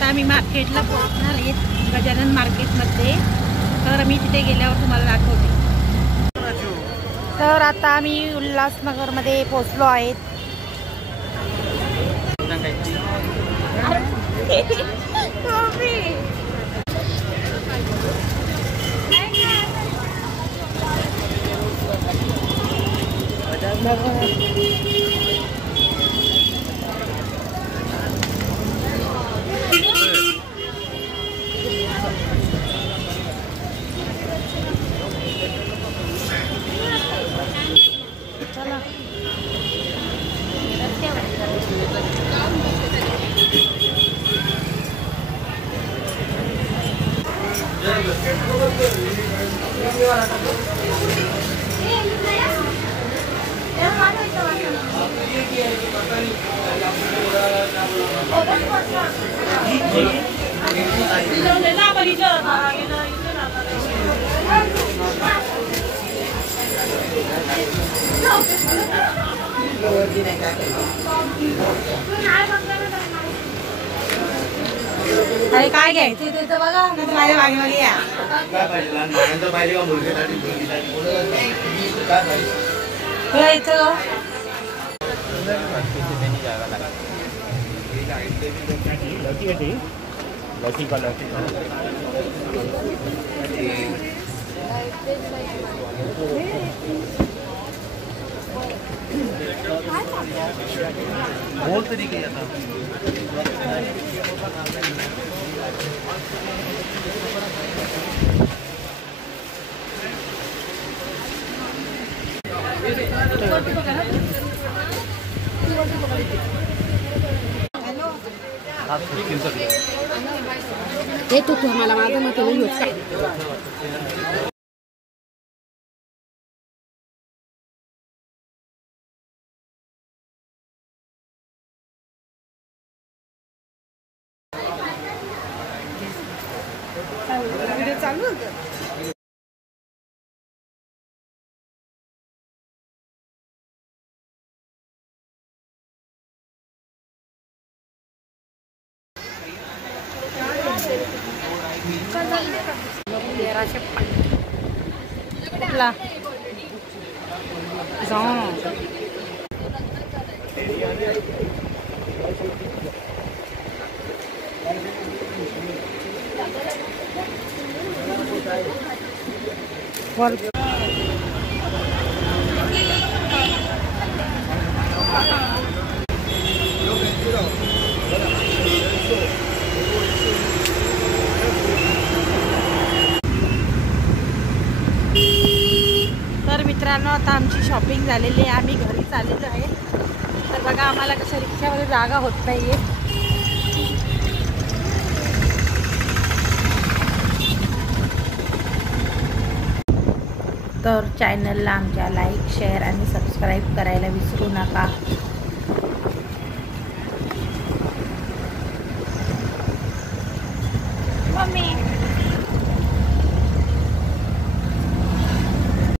आता आम्ही मार्केटला पोहोचणार आहे, गजानन मार्केटमध्ये. तर मी तिथे गेल्यावर तुम्हाला दाखवते. तर आता आम्ही उल्हासनगरमध्ये पोहोचलो आहेत. अरे काय घ्यायचं तिथं बघा, माझ्या मागे मागे या. बोल तरीके आता येतो तू मला माझं मत नाही होत काय. व्हिडिओ चालू होतं. तर मित्रांनो, आता आमची शॉपिंग झालेली आहे, आम्ही घरी चाललेलो आहे. तर बघा, आम्हाला कसं रिक्षामध्ये जागा होत नाहीये. तर चॅनलला आमच्या लाईक, शेअर आणि सबस्क्राईब करायला विसरू नका. मम्मी